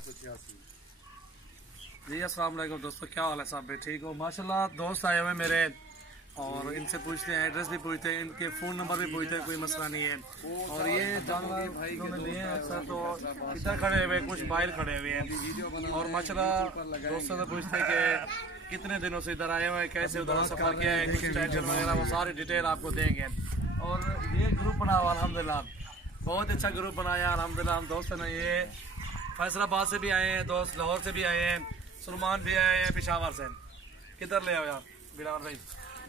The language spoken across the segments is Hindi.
जी अस्सलाम वालेकुम दोस्तों, क्या हाल है सब? ठीक हो? माशाल्लाह दोस्त आए हुए मेरे और इनसे पूछते हैं, एड्रेस भी पूछते हैं, इनके फ़ोन नंबर भी पूछते हैं, कोई मसला नहीं है। और ये जानवर भाई इन्होंने लिए हैं अक्सर तो इधर खड़े हुए, कुछ बाहर खड़े हुए हैं। और माशाल्लाह दोस्तों से पूछते हैं कि कितने दिनों से इधर आए हुए हैं, कैसे उधर सफ़र किया है, कुछ टेंशन वगैरह, वो सारी डिटेल आपको देंगे। और ये ग्रुप बना हुआ अल्हम्दुलिल्लाह, बहुत अच्छा ग्रुप बनाया अल्हम्दुलिल्लाह। हम दोस्त हैं ये फैसलाबाद से भी आए हैं, दोस्त लाहौर से भी आए हैं, सलमान भी आए हैं पेशावर से। किधर ले आओ यार बिलावल भाई?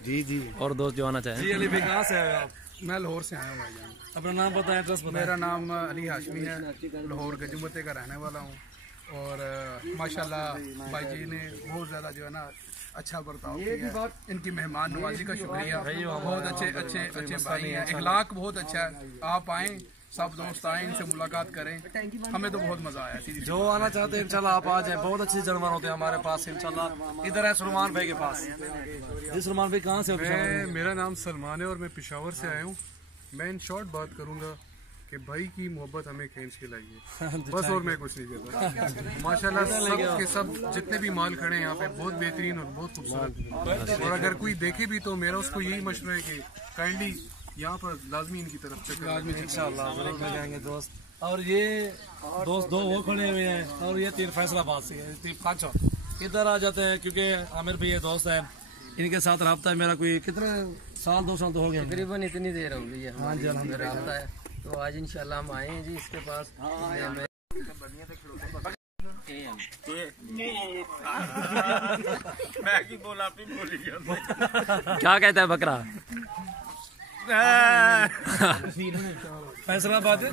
जी जी। और दोस्त जो आना चाहें? जी अली भाई, कहाँ से आए आप? मैं लाहौर से आया हूँ भाई जान। अपना नाम बताएं, एड्रेस बताएं। मेरा नाम अली हाशमी है, लाहौर गजुमते का रहने वाला हूँ। और माशाल्लाह भाई जी ने बहुत ज़्यादा जो है ना अच्छा बर्ताव किया। इनकी मेहमान नवाजी का शुक्रिया। बहुत अच्छे भाई हैं, इखलाक बहुत अच्छा है। आप आएँ, सब दोस्त आए, इनसे मुलाकात करें, हमें तो बहुत मजा आया। जो आना चाहते हैं इंशाल्लाह आप आ जाए, बहुत अच्छे जानवर होते हैं हमारे पास इंशाल्लाह। इधर है सलमान भाई के पास। जी सलमान भाई, कहाँ से हो? मेरा नाम सलमान है और मैं पेशावर से आया हूँ। मैं इन शॉर्ट बात करूँगा कि भाई की मोहब्बत हमें खींच के लाई है, बस, और मैं कुछ नहीं कहता। माशाल्लाह सब के सब जितने भी माल खड़े हैं यहाँ पे बहुत बेहतरीन और बहुत खूबसूरत। और अगर कोई देखे भी तो मेरा उसको यही मशवरा है कि काइंडली यहाँ पर लाजमी इनकी तरफ चक्कर इंशाल्लाह जरूर मिल जाएंगे दोस्त। और ये दोस्त दो वो खड़े हुए हैं और ये तीन फैसलाबाद से इधर आ जाते हैं, क्योंकि आमिर भी ये दोस्त है, इनके साथ रब्ता है मेरा। कोई कितने साल, 2 साल तो हो गए तकरीबन, इतनी देर हो गई है। हाँ जी अल्हम्दुलिल्लाह रब्ता है। तो आज इंशाल्लाह हम आए हैं जी इसके पास। क्या कहता है बकरा? फैसलाबाद ये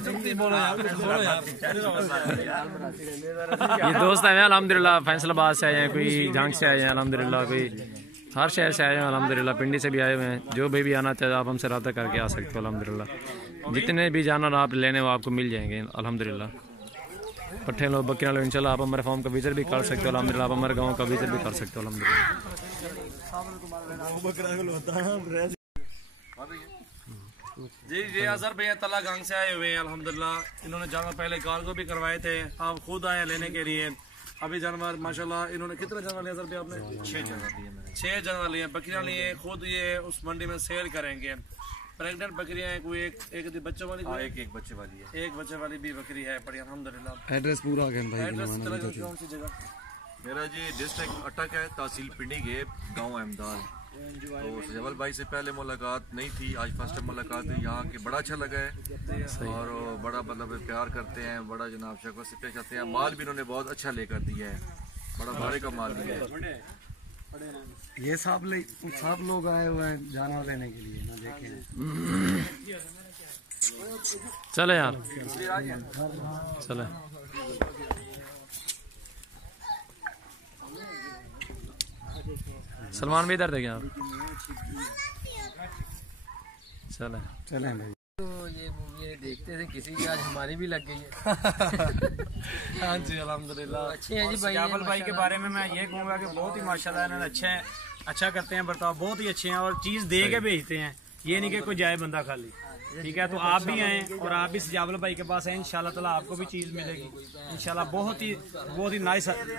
दोस्त आए हैं अल्हम्दुलिल्लाह, फैसलाबाद से आए हैं, कोई जंग से आए हैं अल्हम्दुलिल्लाह, कोई हर शहर से आए हैं अल्हम्दुलिल्लाह, पिंडी से भी आए हुए हैं। जो भी आना चाहे आप हमसे रब्ता करके आ सकते हो अल्हम्दुलिल्लाह। जितने भी जानवर आप लेने वो आपको मिल जाएंगे अल्हम्दुलिल्लाह। पट्ठे लो, बकरियाँ लो, इंशाल्लाह आप हमारे फार्म का विजिट भी कर सकते हो अल्हम्दुलिल्लाह, आप हमारे गाँव का विजिट भी कर सकते हो अल्हम्दुलिल्लाह। जी जी अजहर भैया तला गांग से आए हुए हैं अल्हम्दुलिल्लाह। इन्होंने जानवर पहले कार्गो भी करवाए थे, आप खुद आए लेने के लिए। अभी जानवर माशाल्लाह इन्होंने कितने जानवर लिए अजहर भैया आपने? 6 जानवर लिए, बकरियां लिए, खुद ये उस मंडी में सेल करेंगे। प्रेग्नेंट बकरियां हैं, कोई एक बच्चों वाली, एक बच्चे वाली है, एक बच्चे वाली भी बकरी है पड़ी अल्हम्दुलिल्लाह। एड्रेस पूरा एड्रेस कौन सी जगह? मेरा जी डिस्ट्रिक्ट अटक है, तहसील पिंडी गेब, गाँव अहमदाल। तो सजवल भाई से पहले मुलाकात नहीं थी, आज फर्स्ट टाइम मुलाकात हुई। यहाँ के बड़ा अच्छा लगा है और बड़ा मतलब प्यार करते हैं, बड़ा जनाब शक्ल से पेश आते हैं। माल भी इन्होंने बहुत अच्छा लेकर दिया है, बड़ा भारी का माल मिला है। ये सब लोग आए हुए हैं जानवर लेने के लिए ना, देखें। चले यार, चले। सलमान भी इधर देखें आप। चले चले भाई। तो ये देखते थे किसी की आज हमारी भी लग गई है। हाँ जी अल्हम्दुलिल्लाह, अच्छे हैं जी भाई। सजावल भाई के बारे में मैं ये कहूँगा कि बहुत ही माशाल्लाह इन्होंने अच्छा करते हैं, बर्ताव बहुत ही अच्छे हैं और चीज़ दे के भेजते हैं। ये नहीं कि कोई जाए बंदा खाली, ठीक है। तो आप भी आए और आप भी सजावल भाई के पास आए, इंशाल्लाह ताला आपको भी चीज़ मिलेगी इंशाल्लाह। बहुत ही नाइस आदमी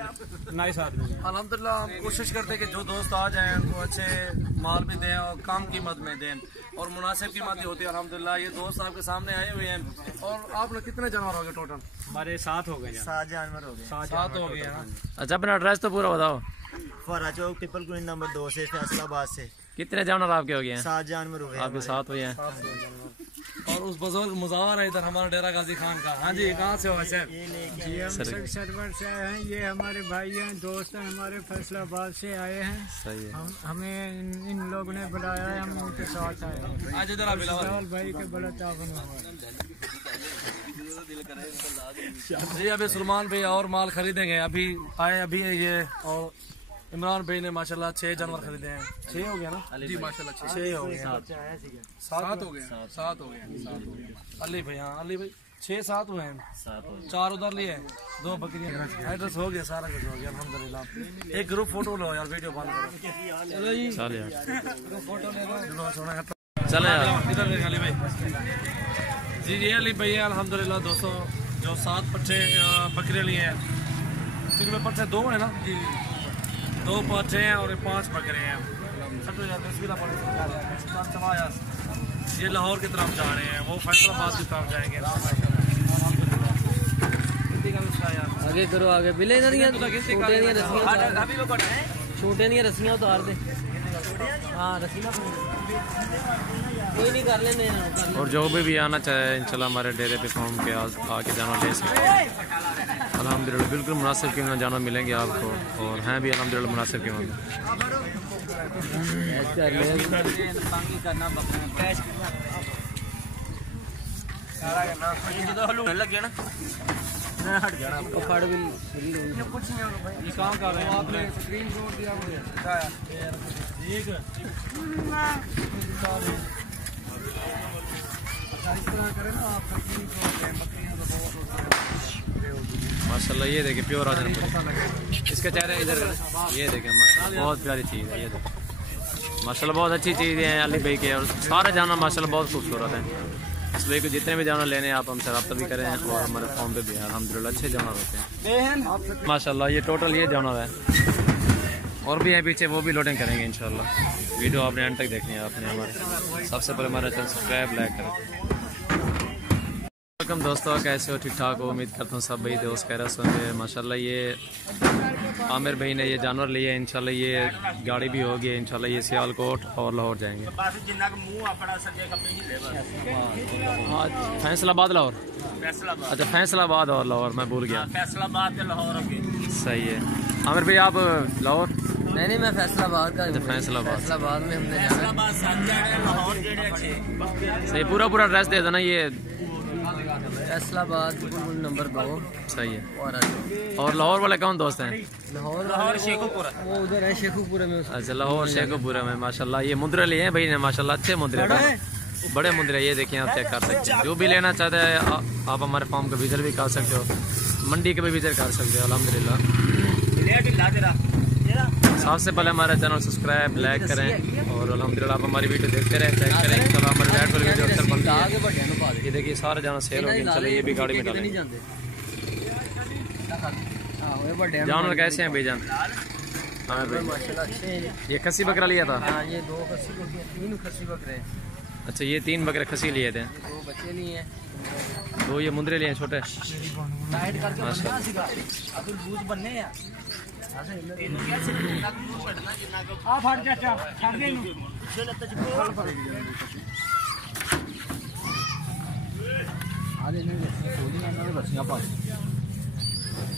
है अल्हम्दुलिल्लाह। हम कोशिश करते हैं कि जो दोस्त आ जाएं उनको अच्छे माल भी दें और कम कीमत में दें और मुनासिब कीमत ही होती है अल्हम्दुलिल्लाह। ये दोस्त आपके सामने आए हुए हैं। और आप लोग कितने जानवर हो गए टोटल? हमारे 7 हो गए, 7 जानवर हो गए। 7 हो गए। अच्छा, अपना एड्रेस तो पूरा बताओ। फरा चौक ट्रिपल क्वीन नंबर 2 से, फैसलाबाद से। कितने जानवर आपके हो गए हैं? 7 जानवर हो गए आपके 7 हुए हैं। और उस बुजुर्ग मुजावर है इधर हमारा डेरा गाजी खान का। हाँ जी, कहाँ से हो वैसे? जी हम सरवर से आए हैं, ये हमारे भाई हैं, दोस्त हैं हमारे, फैसलाबाद से आए हैं। सही है। हमें इन लोगों ने बुलाया है, हम उनके साथ आए हैं। आज इधर आप सजावल भाई के बड़ा तावन हुआ। जी अभी सलमान भाई और माल खरीदेंगे, अभी आए अभी है ये। और इमरान भाई ने माशाल्लाह 6 जानवर खरीदे हैं। 6 हो गया ना जी माशाल्लाह 6 हो गए। 7 हो गए। अली भाई, हाँ अली भाई 6-7 हुए हैं। 4 उधर लिए, 2 बकरियां। एड्रेस हो गया, सारा कुछ हो गया अल्हम्दुलिल्लाह। एक ग्रुप फोटो लो यार, वीडियो बंद करो। चलो जी, चल यार, फोटो ले लो। चले यार। इधर देख अली भाई। जी ये अली भाई है अल्हम्दुलिल्लाह। दोस्तों जो 7 पट्टे बकरियां लिए हैं तीनों में पट्टे 2 है ना जी, 2 पट्टे हैं और 5 बकरे हैं। ये लाहौर की तरफ जा रहे हैं, वो फैसलाबाद की तरफ जाएंगे। आगे करो आगे बिले छोटे नहीं रस्सियाँ उतार दे। हाँ रस्सियाँ कोई नहीं कर लेने। और जो भी आना चाहे इंशाल्लाह हमारे डेरे पे फॉर्म के आके जाना ले सकते हैं। अल्हम्दुलिल्लाह बिल्कुल मुनासिब कीमत में जाना मिलेंगे आपको, और हैं भी अल्हम्दुलिल्लाह मुनासिब कीमत में। ये काम कर रहे हैं, आपने स्क्रीनशॉट दिया मुझे ठीक है। इस तरह करें ना आप, माशाल्लाह ये देखिए प्योर आ जाना, इसका चेहरा इधर ये देखें माशाल्लाह बहुत प्यारी चीज़ है। ये देखिए माशाल्लाह बहुत अच्छी चीज़ है अली भाई के, और सारे जानवर माशाल्लाह बहुत खूबसूरत हैं। इसलिए कि जितने भी जानवर लेने आप हमसे रब्ता भी करें, और हमारे फॉर्म पे भी है अल्हम्दुलिल्लाह अच्छे जानवर होते हैं माशाल्लाह। ये टोटल ये जानवर है, और भी है पीछे, वो भी लोडिंग करेंगे इंशाल्लाह। वीडियो आपने एंड तक देखनी है आपने हमारे। सबसे पहले हमारा चैनल सब्सक्राइब लाइक करें। वेलकम दोस्तों, कैसे हो? ठीक ठाक हो? उम्मीद करता हूँ सब भाई दोस्त कह रहे होंगे। माशाल्लाह ये आमिर भाई ने ये जानवर लिए, इंशाल्लाह ये गाड़ी भी होगी इंशाल्लाह। ये सियालकोट और लाहौर जाएंगे। हाँ फैसलाबाद लाहौर, अच्छा फैसलाबाद और लाहौर, मैं भूल गया। फैसलाबाद के लाहौर सही है। आमिर भाई आप लाहौर? नहीं मैं फैसलाबाद का। फैसलाबाद में हमने सही, पूरा एड्रेस दे देना। ये फैसलाबाद नंबर 2 सही है। और लाहौर वाले कौन दोस्त हैं? लाहौर शेखुपुरा, वो उधर है शेखुपुरा में। अच्छा लाहौर शेखुपुरा में माशाल्लाह। ये मुद्रे लिए हैं भाई ने माशाल्लाह, अच्छे मुद्रे, बड़े मुद्रे। ये देखिए आप चेक कर सकते हैं। जो भी लेना चाहते हैं आप हमारे फार्म का विजिट भी कर सकते हो, मंडी के भी विजिट कर सकते हो अल्हम्दुलिल्लाह। सबसे पहले हमारा चैनल सब्सक्राइब लाइक करें, और अल्हम्दुलिल्लाह आप हमारी वीडियो देखते रहें, चेक करें इंशाल्लाह। हमारे रेड पर वीडियो अक्सर बनती है। ये देखिए सारे जानवर सेल हो गए इंशाल्लाह, ये भी गाड़ी में डालेंगे। जानवर कैसे हैं भाईजान? हाँ भाई माशाल्लाह अच्छे हैं। ये खस्सी बकरा लिया था? हाँ ये 2 खस्सी बकरे, 3 खस्सी बकरे हैं। अच्छा ये 3 बकरे खस्सी लिए थे, 2 बच्चे लिए हैं, 2 ये मुंदरे लिए छोटे।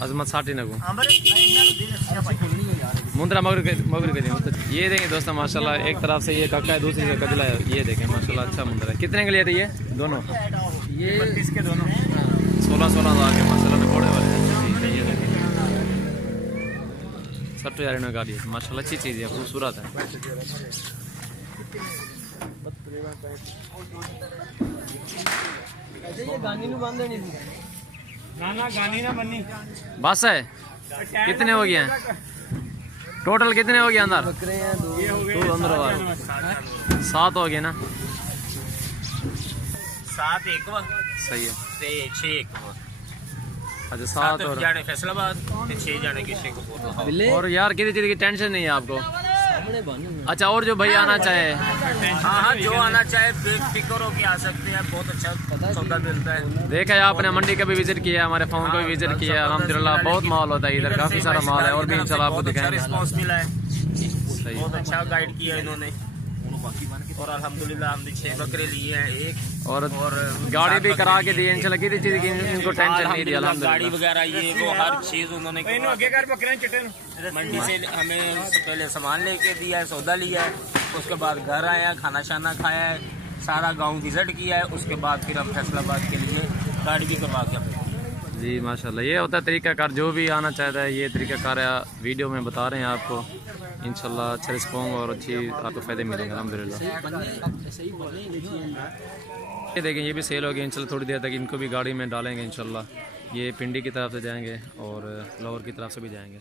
अजमत साटी नगू मुंद्रा मगर ये देखें दोस्तों माशाल्लाह। एक तरफ से ये काका है, दूसरी से कजला है। ये देखें माशाल्लाह अच्छा मुंद्रा है। कितने के लिए थे ये दोनों? ये 32 के दोनों 16 हज़ार के माशाल्लाह में घोड़े वाले। ये देखें सब तो यार इन्होंने गाड़ी है माशाल्लाह, अच्छी चीज़ है, खूबसूरत है। बस है कितने हो गए हैं टोटल? कितने हो गए अंदर? बकरे हैं 2 अंदर 7 हो गए ना? 7 एक सही है। 6 एक अच्छा 7 और जाने फैसलाबाद, 6 जाने की शेखुपुर। और यार किसी चीज़ की टेंशन नहीं है आपको? अच्छा और जो भाई आना चाहे? हाँ जो आना चाहे बेफिक्र होके आ सकते हैं, बहुत अच्छा सौदा मिलता है। देखा है आपने मंडी का भी विजिट किया, हमारे फार्म का भी विजिट किया अल्हम्दुलिल्लाह। बहुत माल होता है इधर, काफी सारा माल है, और भी इंशाल्लाह आपको दिखाएंगे। रिस्पॉन्स मिला है, सही बहुत अच्छा गाइड किया इन्होंने, और अल्हम्दुलिल्लाह हमने 6 बकरे लिए हैं एक, और गाड़ी भी करा के दी इंशाल्लाह। किसी चीज़ की इनको टेंशन नहीं दी अल्हम्दुलिल्लाह। गाड़ी वगैरह ये वो हर चीज उन्होंने मंडी से हमें पहले सामान लेके दिया है, सौदा लिया है, उसके बाद घर आया, खाना शाना खाया है, सारा गांव विजिट किया है, उसके बाद फिर हम फैसलाबाद के लिए गाड़ी भी करवा के जी माशाल्लाह। ये होता है तरीकाकार, जो भी आना चाहता है ये तरीकाकार वीडियो में बता रहे हैं आपको। इंशाल्लाह अच्छा रिस्पॉन्स और अच्छी आपको फ़ायदे मिलेंगे अल्हम्दुलिल्लाह। ये देखें ये भी सेल हो गया इंशाल्लाह। थोड़ी देर तक इनको भी गाड़ी में डालेंगे इंशाल्लाह। ये पिंडी की तरफ से जाएंगे और लाहौर की तरफ से भी जाएंगे।